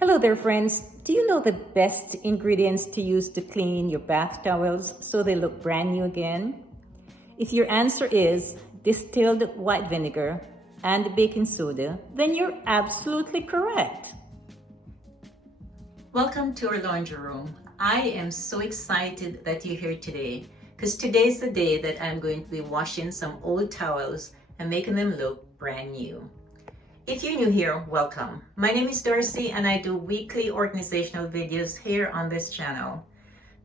Hello there, friends. Do you know the best ingredients to use to clean your bath towels so they look brand new again? If your answer is distilled white vinegar and baking soda, then you're absolutely correct. Welcome to our laundry room. I am so excited that you're here today because today's the day that I'm going to be washing some old towels and making them look brand new. If you're new here, welcome. My name is Darcy and I do weekly organizational videos here on this channel.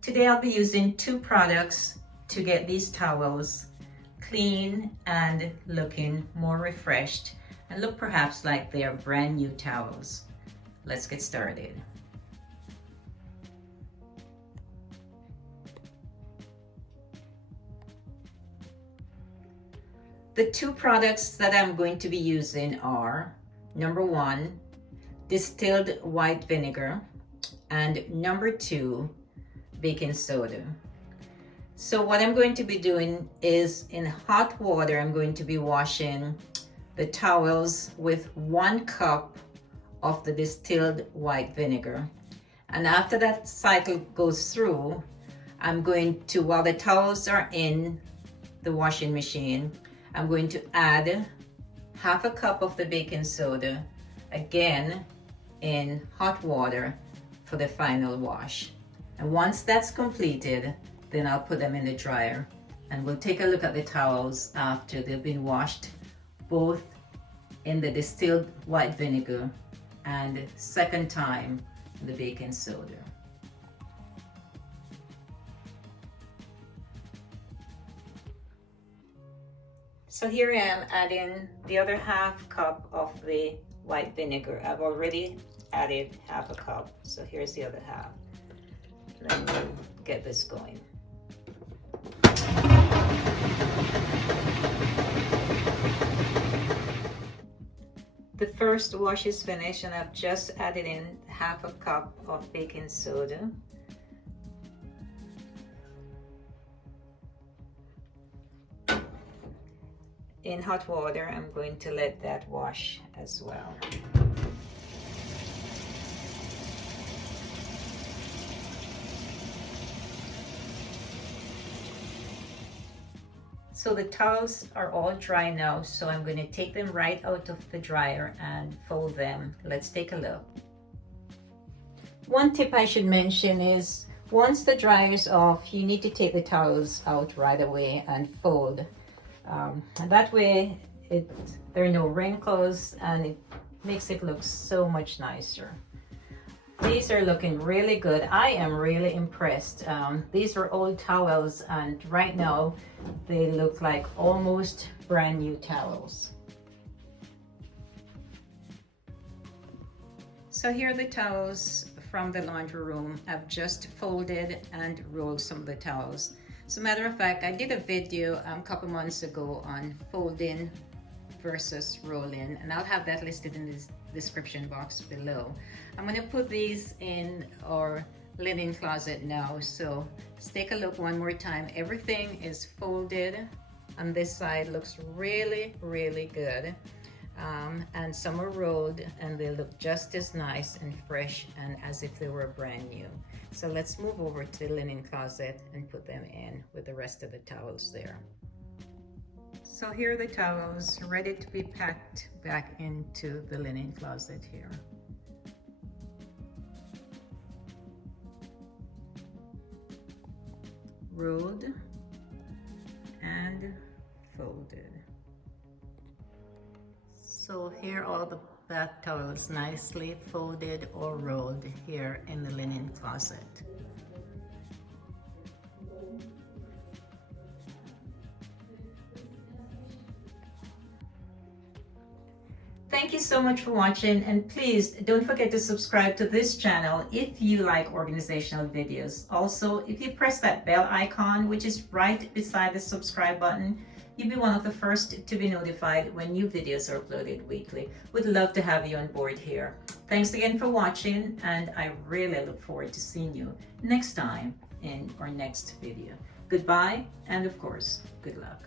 Today I'll be using two products to get these towels clean and looking more refreshed and look perhaps like they are brand new towels. Let's get started. The two products that I'm going to be using are, number one, distilled white vinegar, and number two, baking soda. So what I'm going to be doing is in hot water, I'm going to be washing the towels with 1 cup of the distilled white vinegar. And after that cycle goes through, I'm going to, while the towels are in the washing machine, I'm going to add 1/2 cup of the baking soda, again in hot water for the final wash. And once that's completed, then I'll put them in the dryer and we'll take a look at the towels after they've been washed, both in the distilled white vinegar and second time the baking soda. So here I am adding the other 1/2 cup of the white vinegar. I've already added 1/2 cup, so here's the other half. Let me get this going. The first wash is finished and I've just added in 1/2 cup of baking soda. In hot water, I'm going to let that wash as well. So the towels are all dry now, so I'm going to take them right out of the dryer and fold them. Let's take a look. One tip I should mention is once the dryer is off, you need to take the towels out right away and fold. And that way there are no wrinkles and it makes it look so much nicer. These are looking really good. I am really impressed. These are old towels and right now they look like almost brand new towels. So here are the towels from the laundry room. I've just folded and rolled some of the towels. As a matter of fact, I did a video a couple months ago on folding versus rolling, and I'll have that listed in the description box below. I'm going to put these in our linen closet now, so let's take a look one more time. Everything is folded on this side, looks really, really good. And some are rolled and they look just as nice and fresh and as if they were brand new. So let's move over to the linen closet and put them in with the rest of the towels there. So here are the towels ready to be packed back into the linen closet here. Rolled and folded. So here are all the bath towels nicely folded or rolled here in the linen closet. Thank you so much for watching, and please don't forget to subscribe to this channel if you like organizational videos. Also, if you press that bell icon, which is right beside the subscribe button, you'll be one of the first to be notified when new videos are uploaded weekly. Would love to have you on board here. Thanks again for watching, and I really look forward to seeing you next time in our next video. Goodbye, and of course, good luck.